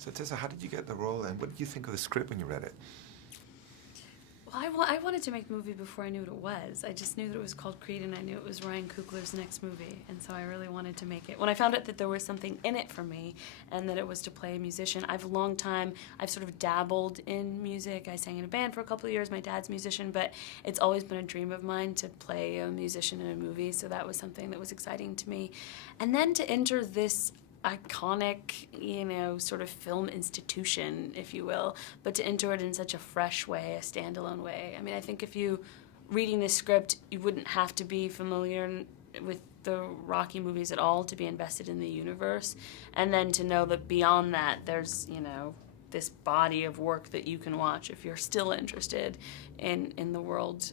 So Tessa, how did you get the role, and what did you think of the script when you read it? Well, I wanted to make the movie before I knew what it was. I just knew that it was called Creed, and I knew it was Ryan Coogler's next movie, and so I really wanted to make it. When I found out that there was something in it for me, and that it was to play a musician, I've sort of dabbled in music. I sang in a band for a couple of years. My dad's a musician, but it's always been a dream of mine to play a musician in a movie, so that was something that was exciting to me. And then to enter this iconic, sort of film institution, if you will, but to enter it in such a fresh way, a standalone way. I mean, I think if you, reading this script, you wouldn't have to be familiar with the Rocky movies at all to be invested in the universe, and then to know that beyond that, there's, this body of work that you can watch if you're still interested in the world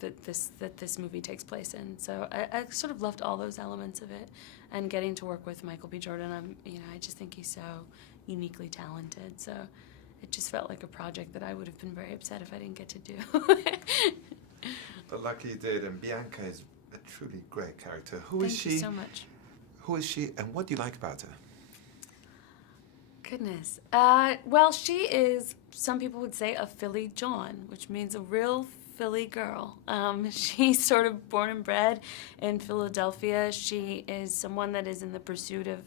that this movie takes place in. So I sort of loved all those elements of it, and getting to work with Michael B. Jordan, I just think he's so uniquely talented. So it just felt like a project that I would have been very upset if I didn't get to do. But lucky you did, and Bianca is a truly great character. Who is she? Thank you so much. Who is she, and what do you like about her? Goodness. Well, she is, some people would say, a Philly John, which means a real Philly girl. She's sort of born and bred in Philadelphia. She is someone that is in the pursuit of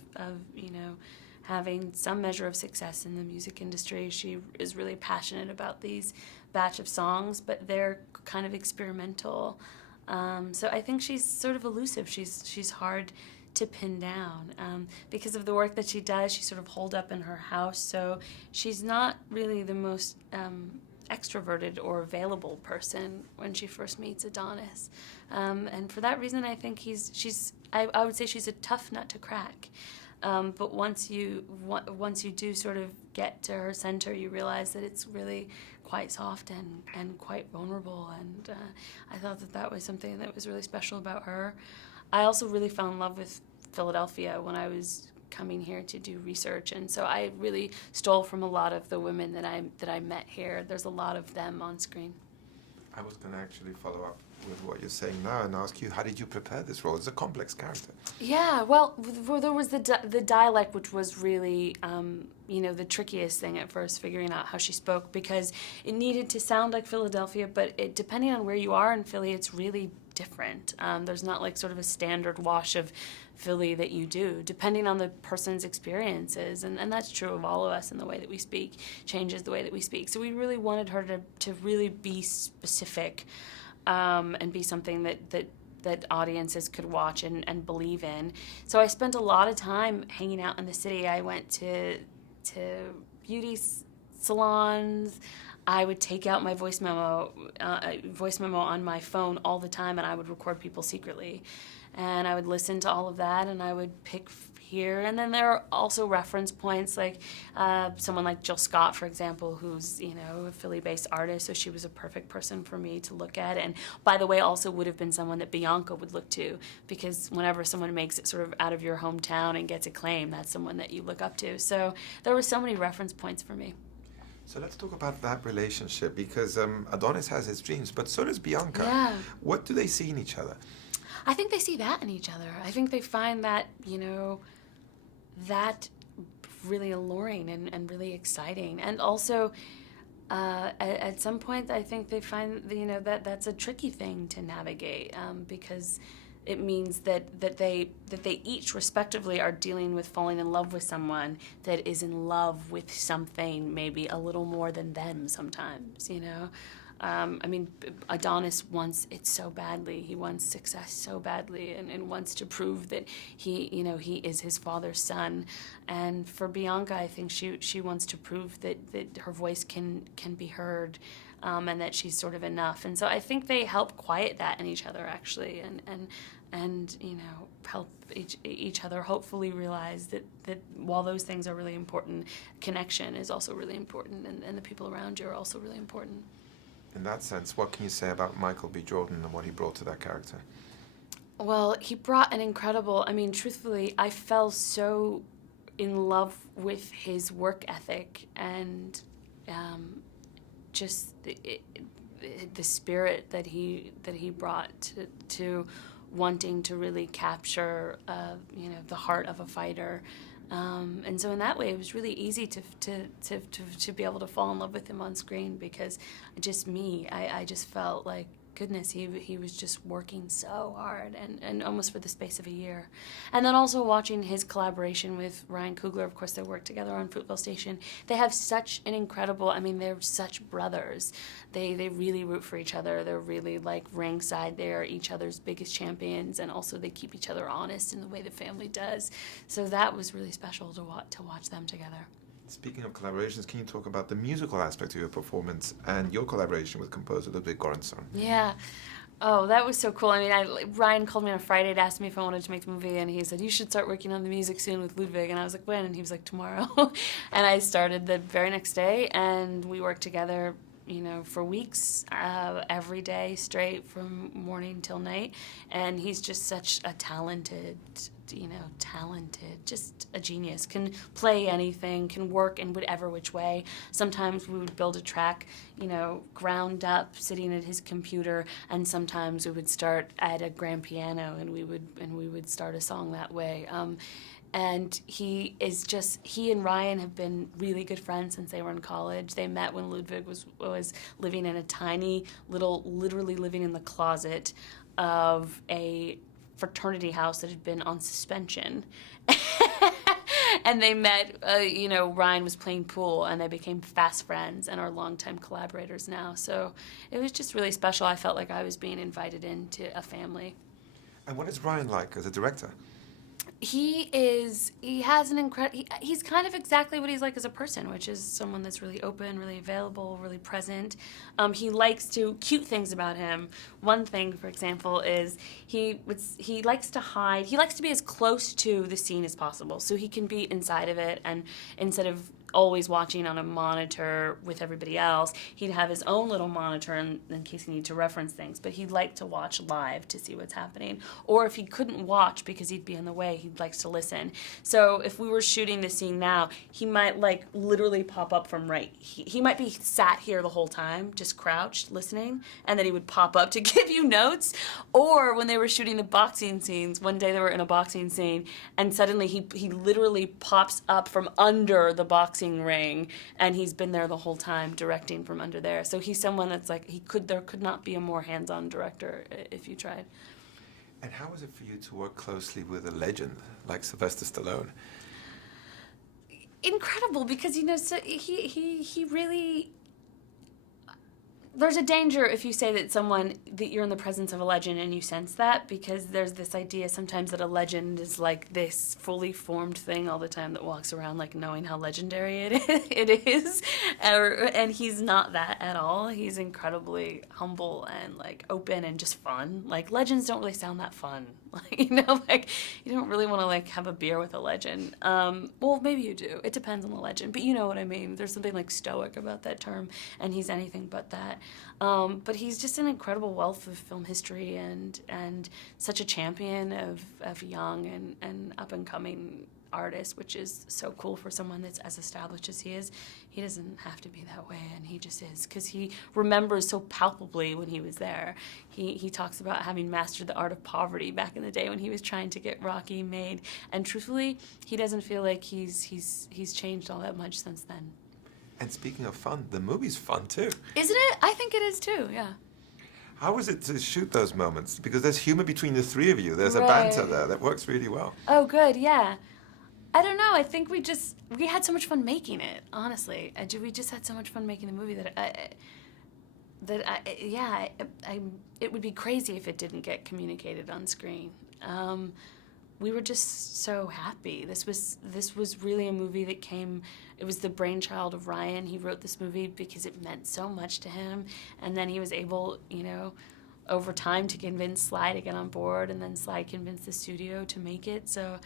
having some measure of success in the music industry. She is really passionate about these batch of songs, but they're kind of experimental. So I think she's sort of elusive. She's hard to pin down. Because of the work that she does, she's sort of holed up in her house, so she's not really the most extroverted or available person when she first meets Adonis. And for that reason, I think I would say she's a tough nut to crack. But once you do sort of get to her center, you realize that it's really quite soft and quite vulnerable, and I thought that was something that was really special about her. I also really fell in love with Philadelphia when I was coming here to do research, and so I really stole from a lot of the women that I met here. There's a lot of them on screen. I was going to actually follow up with what you're saying now and ask you, how did you prepare this role? It's a complex character. Yeah, well, there was the dialect, which was really, the trickiest thing at first, figuring out how she spoke, because it needed to sound like Philadelphia, but depending on where you are in Philly, it's really different. There's not like sort of a standard wash of Philly that you do, depending on the person's experiences, and that's true of all of us, and the way that we speak changes the way that we speak. So we really wanted her to really be specific, and be something that audiences could watch and believe in. So I spent a lot of time hanging out in the city. I went to beauty salons. I would take out my voice memo on my phone all the time, and I would record people secretly. And I would listen to all of that, and I would pick here. And then there are also reference points, like someone like Jill Scott, for example, who's, a Philly-based artist, so she was a perfect person for me to look at. And by the way, also would have been someone that Bianca would look to, because whenever someone makes it sort of out of your hometown and gets acclaim, that's someone that you look up to. So there were so many reference points for me. So let's talk about that relationship, because Adonis has his dreams, but so does Bianca. Yeah. What do they see in each other? I think they see that in each other. I think they find that, that really alluring and really exciting. And also, at some point, I think they find, that that's a tricky thing to navigate, because it means that they each respectively are dealing with falling in love with someone that is in love with something maybe a little more than them sometimes, Adonis wants it so badly. He wants success so badly, and wants to prove that he is his father's son. And for Bianca, I think she wants to prove that her voice can be heard, and that she's sort of enough. And so I think they help quiet that in each other, actually, and help each other hopefully realize that while those things are really important, connection is also really important, and the people around you are also really important. In that sense, what can you say about Michael B. Jordan and what he brought to that character? Well, he brought an incredible, truthfully, I fell so in love with his work ethic and just the spirit that he brought to wanting to really capture, the heart of a fighter. And so in that way, it was really easy to be able to fall in love with him on screen, because I just felt like, goodness, he was just working so hard, and almost for the space of a year. And then also watching his collaboration with Ryan Coogler. Of course, they worked together on Fruitvale Station. They have such an incredible, I mean, they're such brothers. They really root for each other. They're really like ringside. They're each other's biggest champions, and also they keep each other honest in the way the family does. So that was really special to watch them together. Speaking of collaborations, can you talk about the musical aspect of your performance and your collaboration with composer Ludwig Göransson? Yeah. Oh, that was so cool. I mean, Ryan called me on a Friday to ask me if I wanted to make the movie, and he said, you should start working on the music soon with Ludwig. And I was like, when? And he was like, tomorrow. And I started the very next day, and we worked together, for weeks, every day straight from morning till night. And he's just such a talented, just a genius. Can play anything, can work in whatever which way. Sometimes we would build a track, ground up, sitting at his computer, and sometimes we would start at a grand piano, and we would start a song that way. And he and Ryan have been really good friends since they were in college. They met when Ludwig was living in a tiny little, literally living in the closet of a fraternity house that had been on suspension. And they met, Ryan was playing pool, and they became fast friends and are longtime collaborators now. So it was just really special. I felt like I was being invited into a family. And what is Ryan like as a director? He's kind of exactly what he's like as a person, which is someone that's really open, really available, really present. He likes cute things about him. One thing, for example, is he likes to hide. He likes to be as close to the scene as possible, so he can be inside of it, and instead of always watching on a monitor with everybody else, he'd have his own little monitor in case he needed to reference things, but he'd like to watch live to see what's happening. Or if he couldn't watch because he'd be in the way, he likes to listen. So if we were shooting the scene now, he might literally pop up from right. He might be sat here the whole time, just crouched, listening, and then he would pop up to give you notes. Or when they were shooting the boxing scenes, one day they were in a boxing scene, and suddenly he literally pops up from under the boxing ring, and he's been there the whole time directing from under there. So he's someone that's like, there could not be a more hands-on director if you tried. And how was it for you to work closely with a legend like Sylvester Stallone? Incredible, because so he really. There's a danger if you say that you're in the presence of a legend and you sense that, because there's this idea sometimes that a legend is like this fully formed thing all the time that walks around like knowing how legendary it is. And he's not that at all. He's incredibly humble and like open and just fun. Like legends don't really sound that fun. You don't really want to like have a beer with a legend. Well, maybe you do. It depends on the legend, but you know what I mean. There's something like stoic about that term, and he's anything but that. But he's just an incredible wealth of film history and such a champion of young and up and coming artists, which is so cool for someone that's as established as he is. He doesn't have to be that way, and he just is, because he remembers so palpably when he was there. He talks about having mastered the art of poverty back in the day when he was trying to get Rocky made, and truthfully, he doesn't feel like he's changed all that much since then. And speaking of fun, the movie's fun too. Isn't it? I think it is too, yeah. How was it to shoot those moments? Because there's humor between the three of you. There's a Right. banter there that works really well. Oh, good, yeah. I don't know. I think we had so much fun making it. Honestly, we just had so much fun making the movie it would be crazy if it didn't get communicated on screen. We were just so happy. This was really a movie that came. It was the brainchild of Ryan. He wrote this movie because it meant so much to him, and then he was able, over time, to convince Sly to get on board, and then Sly convinced the studio to make it. So.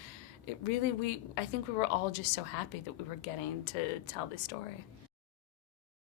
I think we were all just so happy that we were getting to tell this story.